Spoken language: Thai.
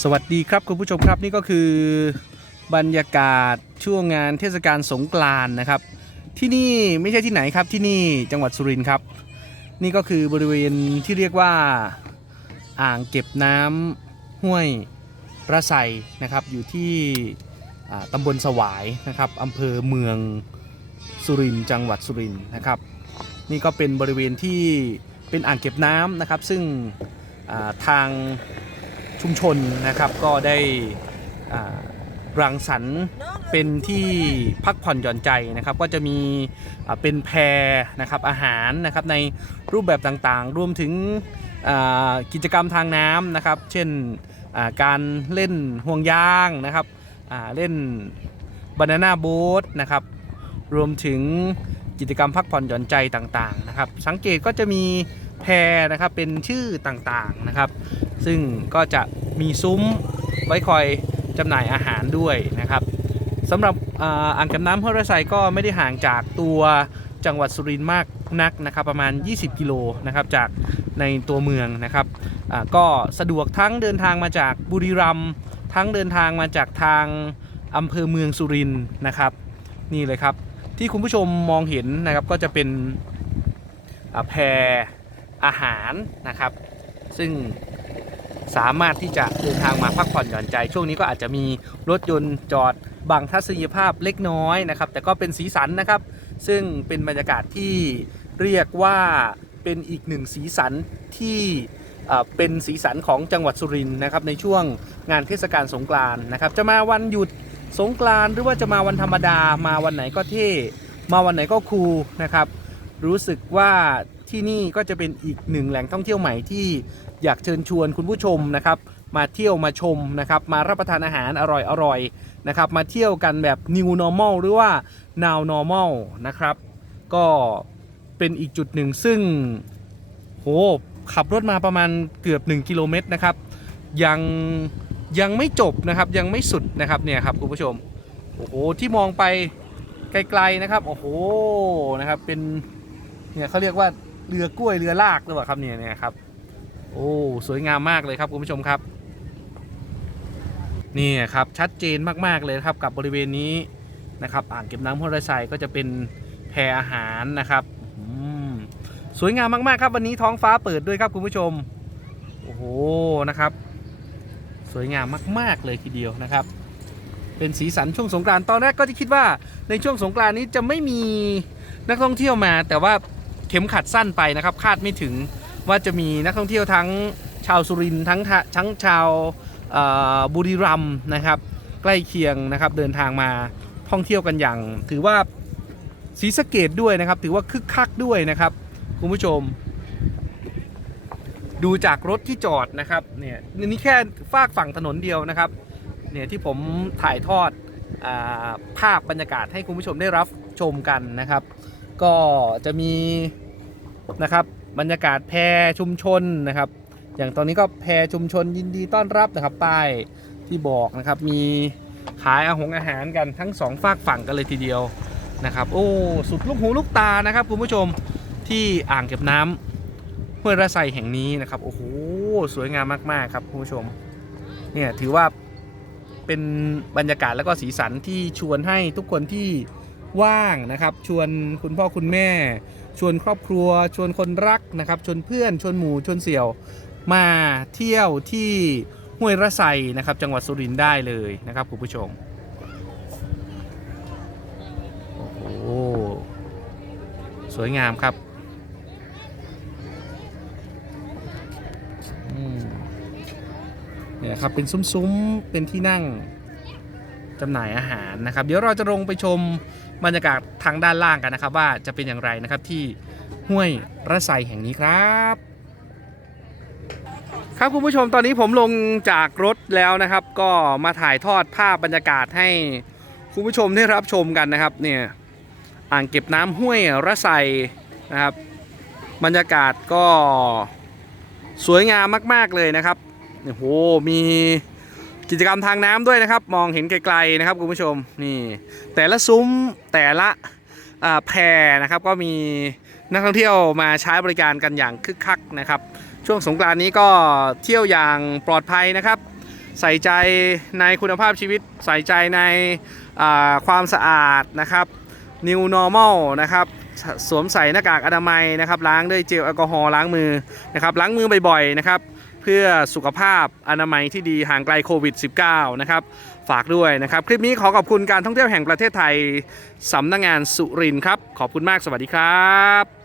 สวัสดีครับคุณผู้ชมครับนี่ก็คือบรรยากาศช่วงงานเทศกาลสงกรานต์นะครับ ที่นี่ไม่ใช่ที่ไหนครับที่นี่จังหวัดสุรินทร์ครับ นี่ก็คือบริเวณที่เรียกว่าอ่างเก็บน้ำห้วยระไสนะครับอยู่ที่อ่าตำบลสวายนะครับอำเภอเมืองสุรินทร์จังหวัดสุรินทร์นะครับ นี่ก็เป็นบริเวณที่เป็นอ่างเก็บน้ำนะครับ ซึ่งทาง ชุมชนนะครับก็ได้รังสรรค์เป็นที่พักผ่อนหย่อนใจนะครับ ก็จะมีเป็นแพรนะครับอาหารนะครับในรูปแบบต่างๆ รวมถึงกิจกรรมทางน้ำนะครับ เช่นการเล่นห่วงยางนะครับเล่นบานาน่าโบ๊ทนะครับรวมถึงกิจกรรมพักผ่อนหย่อนใจต่างๆนะครับ สังเกตก็จะมี แพรนะครับเป็นชื่อต่างๆนะครับ ซึ่งก็จะมีซุ้มไว้คอยจำหน่ายอาหารด้วยนะครับสำหรับอ่าอ่างเก็บน้ำห้วยระไซก็ไม่ได้ห่างจากตัวจังหวัดสุรินทร์มากนักนะครับ ประมาณ 20 กิโลนะครับจากในตัวเมืองนะครับก็สะดวกทั้งเดินทางมาจากบุรีรัมย์ทั้งเดินทางมาจากทางอำเภอเมืองสุรินทร์นะครับ นี่เลยครับ ที่คุณผู้ชมมองเห็นนะครับก็จะเป็นแพร อาหารนะครับ ซึ่งสามารถที่จะเดินทางมาพักผ่อนหย่อนใจ ช่วงนี้ก็อาจจะมีรถยนต์จอดบังทัศนียภาพเล็กน้อยนะครับ แต่ก็เป็นสีสันนะครับ ซึ่งเป็นบรรยากาศที่เรียกว่าเป็นอีกหนึ่งสีสันที่เป็นสีสันของจังหวัดสุรินทร์นะครับในช่วงงานเทศกาลสงกรานต์นะครับ จะมาวันหยุดสงกรานต์หรือว่าจะมาวันธรรมดามาวันไหนก็เท่มาวันไหนก็คูลนะครับ รู้สึกว่า ที่นี่ก็จะเป็นอีกหนึ่งแหล่งท่องเที่ยวใหม่ที่อยากเชิญชวนคุณผู้ชมนะครับ มาเที่ยวมาชมนะครับ มารับประทานอาหารอร่อยๆนะครับ มาเที่ยวกันแบบ new normal หรือว่า now normal นะครับ ก็เป็นอีกจุดหนึ่งซึ่งโหขับรถมาประมาณเกือบ 1 กิโลเมตรนะครับ ยังยังไม่จบนะครับยังไม่สุดนะครับเนี่ยครับคุณผู้ชมโอ้โหที่มองไปไกลๆนะครับโอ้โหนะครับเป็นเนี่ยเขาเรียกว่า เรือกล้วยเรือลากหรือเปล่าครับเนี่ยเนี่ยครับ โอ้สวยงามมากเลยครับคุณผู้ชมครับนี่ครับชัดเจนมากๆเลยครับกับบริเวณนี้นะครับอ่างเก็บน้ำห้วยไร่ทรายก็จะเป็นแพรอาหารนะครับสวยงามมากๆครับวันนี้ท้องฟ้าเปิดด้วยครับคุณผู้ชมโอ้โหนะครับ สวยงามมาก ๆเลยทีเดียวนะครับ เป็นสีสันช่วงสงกรานต์ตอนแรกก็จะคิดว่าในช่วงสงกรานต์นี้จะไม่มีนักท่องเที่ยวมา แต่ว่า เข็มขัดสั้นไปนะครับ คาดไม่ถึงว่าจะมีนักท่องเที่ยวทั้งชาวสุรินทร์ทั้งทั้งชาวบุรีรัมย์นะครับ ใกล้เคียงนะครับเดินทางมาท่องเที่ยวกันอย่าง ถือว่าศรีสะเกดด้วยนะครับ ถือว่าคึกคักด้วยนะครับคุณผู้ชม ดูจากรถที่จอดนะครับเนี่ยนี่แค่ฝากฝั่งถนนเดียวนะครับเนี่ยที่ผมถ่ายทอดอภาพบรรยากาศให้คุณผู้ชมได้รับชมกันนะครับ ก็จะมี นะครับบรรยากาศแพรชุมชนนะครับ อย่างตอนนี้ก็แพรชุมชนยินดีต้อนรับนะครับป้ายที่บอกนะครับมีขายอาหงอาหารกันทั้งสองฝากฝั่งกันเลยทีเดียวนะครับโอ้สุดลูกหูลูกตานะครับคุณผู้ชมที่อ่างเก็บน้ำห้วยระไซแห่งนี้นะครับโอ้โหสวยงามมากๆครับคุณผู้ชมเนี่ยถือว่าเป็นบรรยากาศแล้วก็สีสันที่ชวนให้ทุกคนที่ ว่างนะครับชวนคุณพ่อคุณแม่ ชวนครอบครัว ชวนคนรักนะครับชวนเพื่อนชวนหมู่ชวนเสี่ยว มาเที่ยวที่ห้วยระไซนะครับจังหวัดสุรินทร์ได้เลยนะครับคุณผู้ชมโอ้โหสวยงามครับเนี่ยครับเป็นซุ้มๆเป็นที่นั่งจำหน่ายอาหารนะครับ เดี๋ยวเราจะลงไปชม บรรยากาศทางด้านล่างกันนะครับ ว่าจะเป็นอย่างไรนะครับที่ห้วยระไซแห่งนี้ครับ ครับคุณผู้ชมตอนนี้ผมลงจากรถแล้วนะครับ ก็มาถ่ายทอดภาพบรรยากาศให้คุณผู้ชมได้รับชมกันนะครับเนี่ยอ่างเก็บน้ำห้วยระไซนะครับ บรรยากาศก็สวยงามมาก ๆเลยนะครับโอ้โหมี กิจกรรมทางน้ำด้วยนะครับ มองเห็นไกลๆนะครับคุณผู้ชมนี่ แต่ละซุ้มแต่ละแพรนะครับ ก็มีนักท่องเที่ยวมาใช้บริการกันอย่างคึกคักนะครับ ช่วงสงกรานนี้ก็เที่ยวอย่างปลอดภัยนะครับ ใส่ใจในคุณภาพชีวิต ใส่ใจในความสะอาดนะครับ New Normal นะครับสวมใส่หน้ากากอนามัยนะครับ ล้างด้วยเจลแอลกอฮอล์ล้างมือนะครับ ล้างมือบ่อยๆนะครับ เพื่อสุขภาพอนามัยที่ดีห่างไกลโควิด -19 นะครับฝากด้วยนะครับ คลิปนี้ขอขอบคุณการท่องเที่ยวแห่งประเทศไทยสำนักงงานสุรินครับ ขอบคุณมากสวัสดีครับ